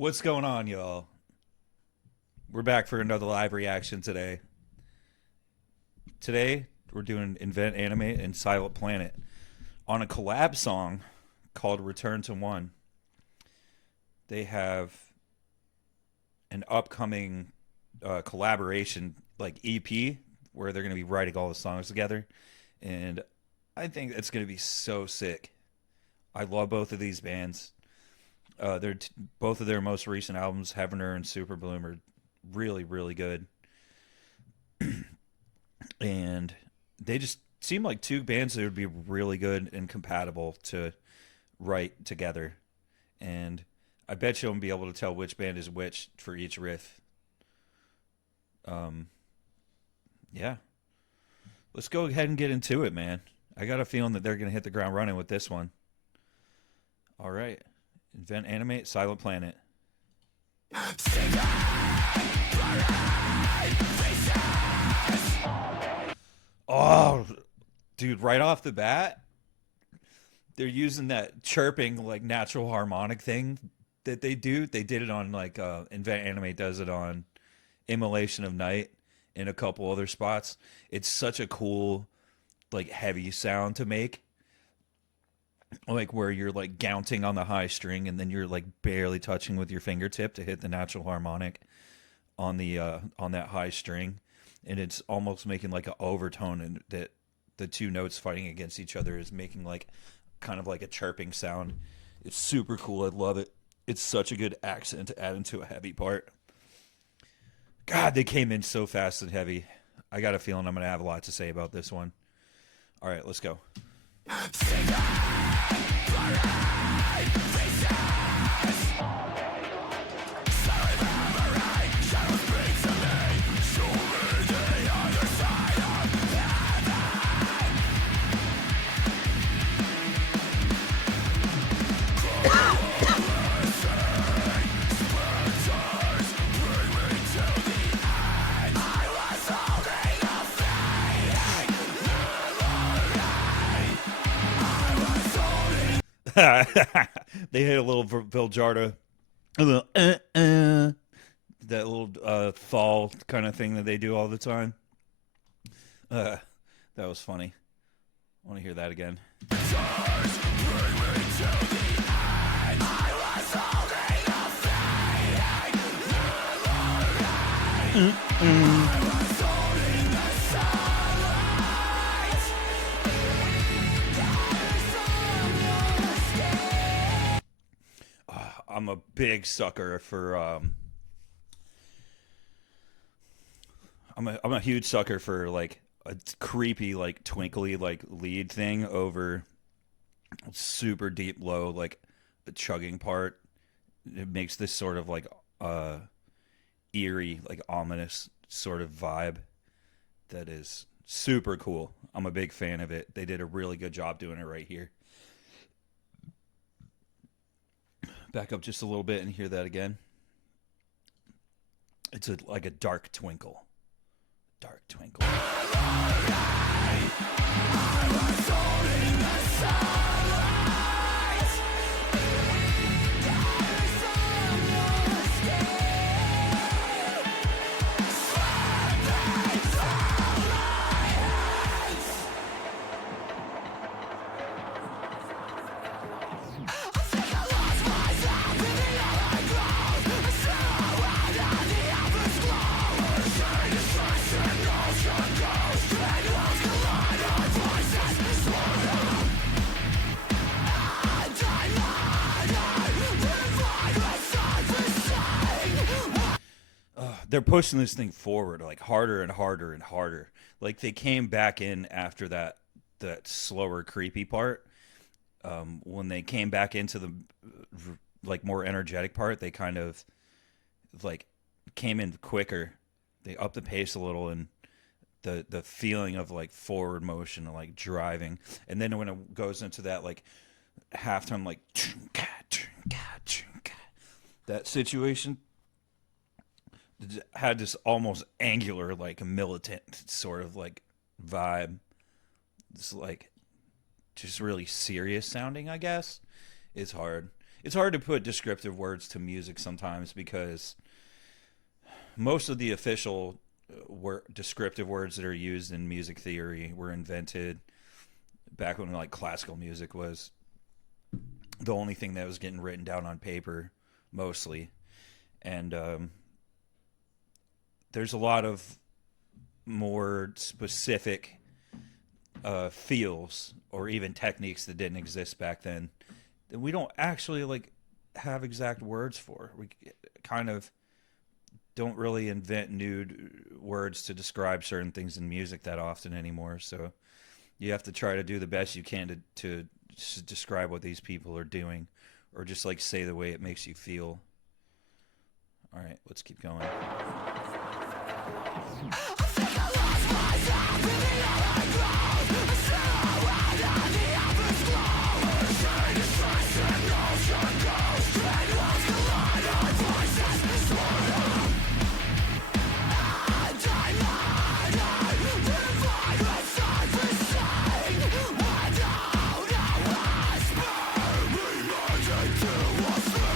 What's going on, y'all? We're back for another live reaction today. Today, we're doing Invent, Animate, and Silent Planet on a collab song called Return to One. They have an upcoming collaboration, like EP, where they're going to be writing all the songs together. And I think it's going to be so sick. I love both of these bands. Both of their most recent albums, Heavener and Super Bloom, are really, really good. And they just seem like two bands that would be really good and compatible to write together. And I bet you'll be able to tell which band is which for each riff. Um, yeah, let's go ahead and get into it, man. I got a feeling that they're gonna hit the ground running with this one. All right, Invent, Animate, Silent Planet. Oh, dude, right off the bat, they're using that chirping like natural harmonic thing that they do. They did it on like Invent Anime does it on Immolation of Night and a couple other spots. It's such a cool like heavy sound to make. Like where you're like gounting on the high string and then you're like barely touching with your fingertip to hit the natural harmonic on that high string, and it's almost making like an overtone, and that the two notes fighting against each other is making like kind of like a chirping sound. It's super cool. I love it. It's such a good accent to add into a heavy part. God, they came in so fast and heavy. I got a feeling I'm going to have a lot to say about this one. All right, let's go. They hit a little Viljarda, a little that little fall kind of thing that they do all the time. Uh, that was funny. I want to hear that again. I'm a big sucker for I'm a huge sucker for like a creepy like twinkly like lead thing over super deep low like a chugging part. It makes this sort of like uh eerie like ominous sort of vibe that is super cool. I'm a big fan of it. They did a really good job doing it right here. Back up just a little bit and hear that again. It's like a dark twinkle. Dark twinkle. They're pushing this thing forward like harder and harder and harder. Like they came back in after that slower creepy part. When they came back into the like more energetic part, they kind of like came in quicker. They upped the pace a little, and the feeling of like forward motion and like driving. And then when it goes into that like halftime like that situation had this almost angular like militant sort of like vibe. It's like just really serious sounding, I guess. It's hard. it's hard to put descriptive words to music sometimes because most of the official descriptive words that are used in music theory were invented back when like classical music was the only thing that was getting written down on paper mostly. And there's a lot of more specific feels or even techniques that didn't exist back then that we don't actually like have exact words for. We kind of don't really invent new words to describe certain things in music that often anymore. So you have to try to do the best you can to describe what these people are doing, or just like say the way it makes you feel. All right, let's keep going.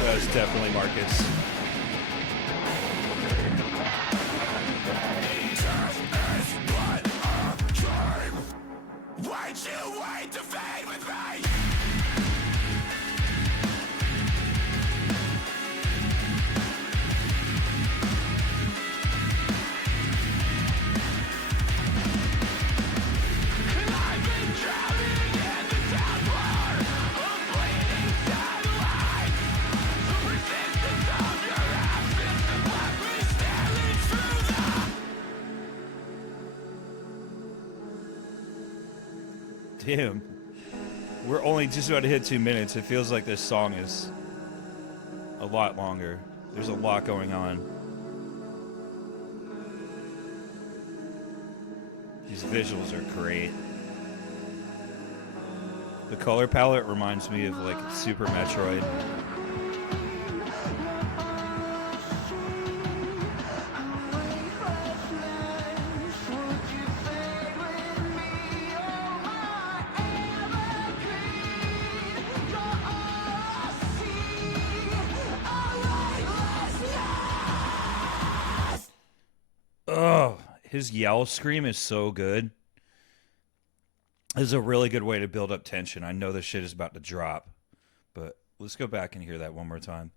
That's definitely Marcus. Why'd you wait to fade with me? I've been drowning in the downpour of bleeding satellite. The resistance of your absence has left me staring through the... Damn. We're only just about to hit 2 minutes. It feels like this song is a lot longer. There's a lot going on. These visuals are great. The color palette reminds me of like Super Metroid. Oh, his yell scream is so good. This is a really good way to build up tension. I know this shit is about to drop, but let's go back and hear that one more time.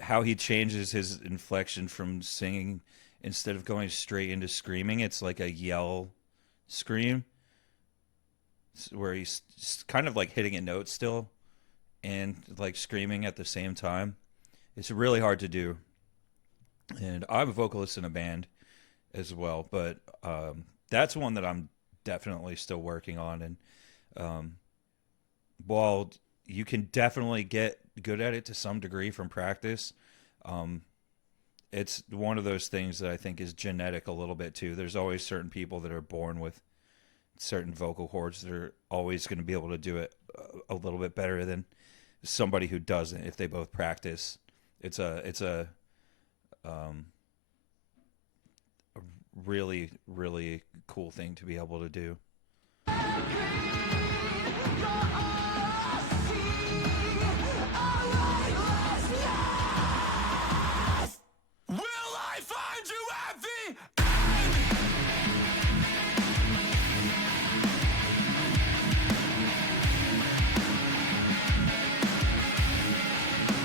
How he changes his inflection from singing instead of going straight into screaming. It's like a yell scream where he's kind of like hitting a note still and like screaming at the same time. It's really hard to do. And I'm a vocalist in a band as well, but that's one that I'm definitely still working on. And while you can definitely get good at it to some degree from practice, it's one of those things that I think is genetic a little bit too. There's always certain people that are born with certain vocal cords that are always going to be able to do it a little bit better than somebody who doesn't if they both practice. It's a really, really cool thing to be able to do.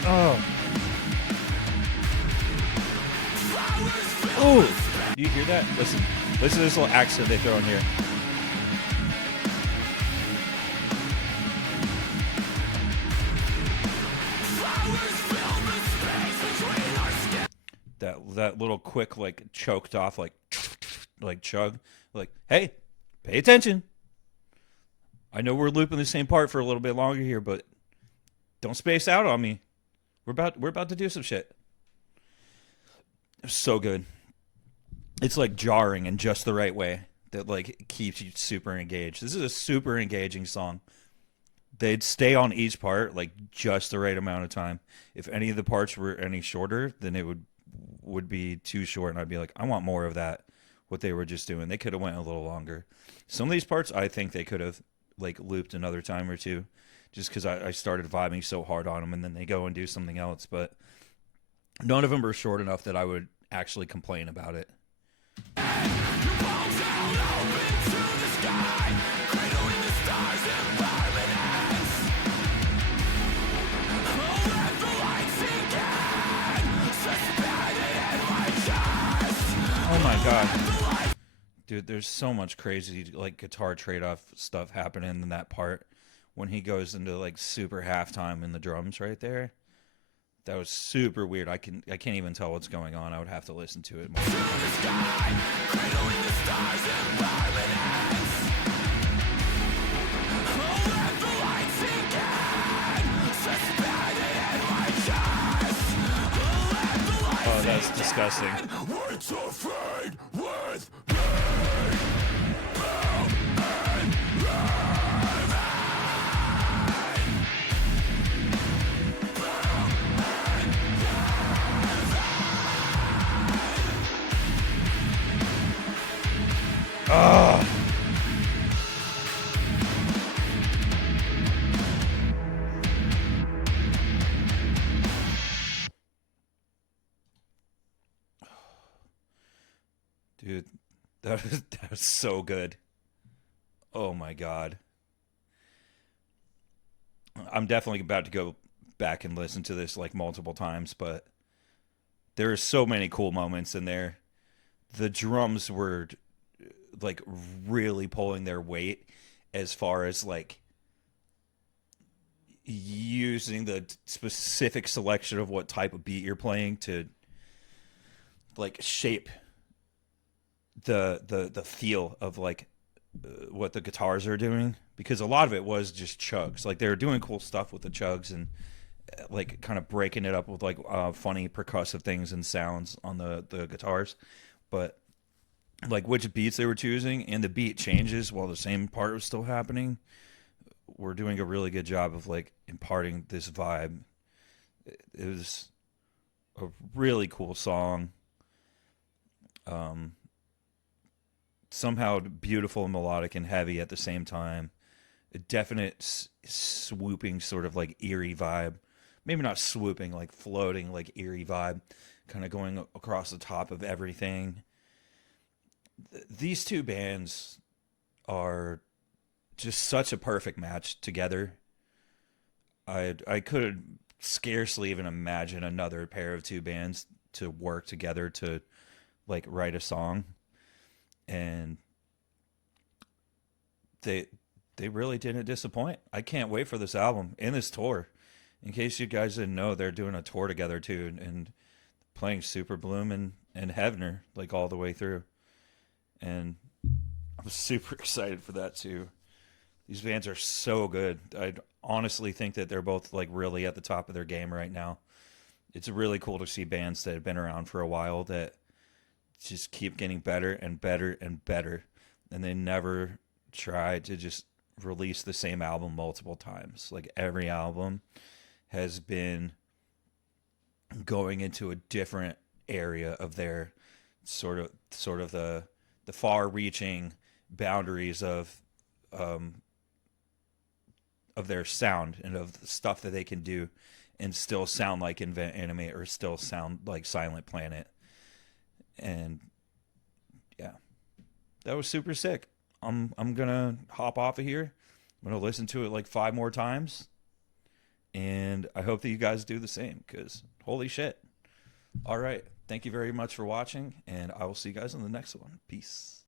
Oh. Oh. Do you hear that? Listen to this little accent they throw in here. That little quick like choked off like chug, like, hey, pay attention. I know we're looping the same part for a little bit longer here, but don't space out on me. We're about to do some shit. So good. It's like jarring in just the right way that like keeps you super engaged. This is a super engaging song. They'd stay on each part like just the right amount of time. If any of the parts were any shorter, then it would be too short, and I'd be like, I want more of that. What they were just doing, they could have went a little longer. Some of these parts, I think they could have like looped another time or two, just because I started vibing so hard on them, and then they go and do something else. But none of them are short enough that I would actually complain about it. Oh my god. Dude, there's so much crazy like guitar trade-off stuff happening in that part when he goes into like super halftime in the drums right there. That was super weird. I can't even tell what's going on. I would have to listen to it more. Oh, that's disgusting. Oh. Dude, that was so good. Oh my god. I'm definitely about to go back and listen to this like multiple times, but there are so many cool moments in there. The drums were like really pulling their weight as far as like using the specific selection of what type of beat you're playing to like shape the feel of like what the guitars are doing, because a lot of it was just chugs. Like they were doing cool stuff with the chugs and like kind of breaking it up with like funny percussive things and sounds on the guitars, but like which beats they were choosing and the beat changes while the same part was still happening. We're doing a really good job of like imparting this vibe. It was a really cool song. Um, Somehow beautiful and melodic and heavy at the same time. A definite swooping sort of like eerie vibe. Maybe not swooping, like floating, like eerie vibe, kind of going across the top of everything. These two bands are just such a perfect match together. I could scarcely even imagine another pair of two bands to work together to like write a song, and they they really didn't disappoint. I can't wait for this album and this tour. In case you guys didn't know, they're doing a tour together too, and playing Super Bloom and Heavener like all the way through. And I'm super excited for that too. These bands are so good. I honestly think that they're both like really at the top of their game right now. It's really cool to see bands that have been around for a while that just keep getting better and better and better, and they never try to just release the same album multiple times. Like every album has been going into a different area of their sort of the far reaching boundaries um of their sound and of the stuff that they can do and still sound like Invent Animate or still sound like Silent Planet. And yeah, that was super sick. I'm gonna hop off of here. I'm gonna listen to it like 5 more times, and I hope that you guys do the same, because holy shit. All right, thank you very much for watching, and I will see you guys on the next one. Peace.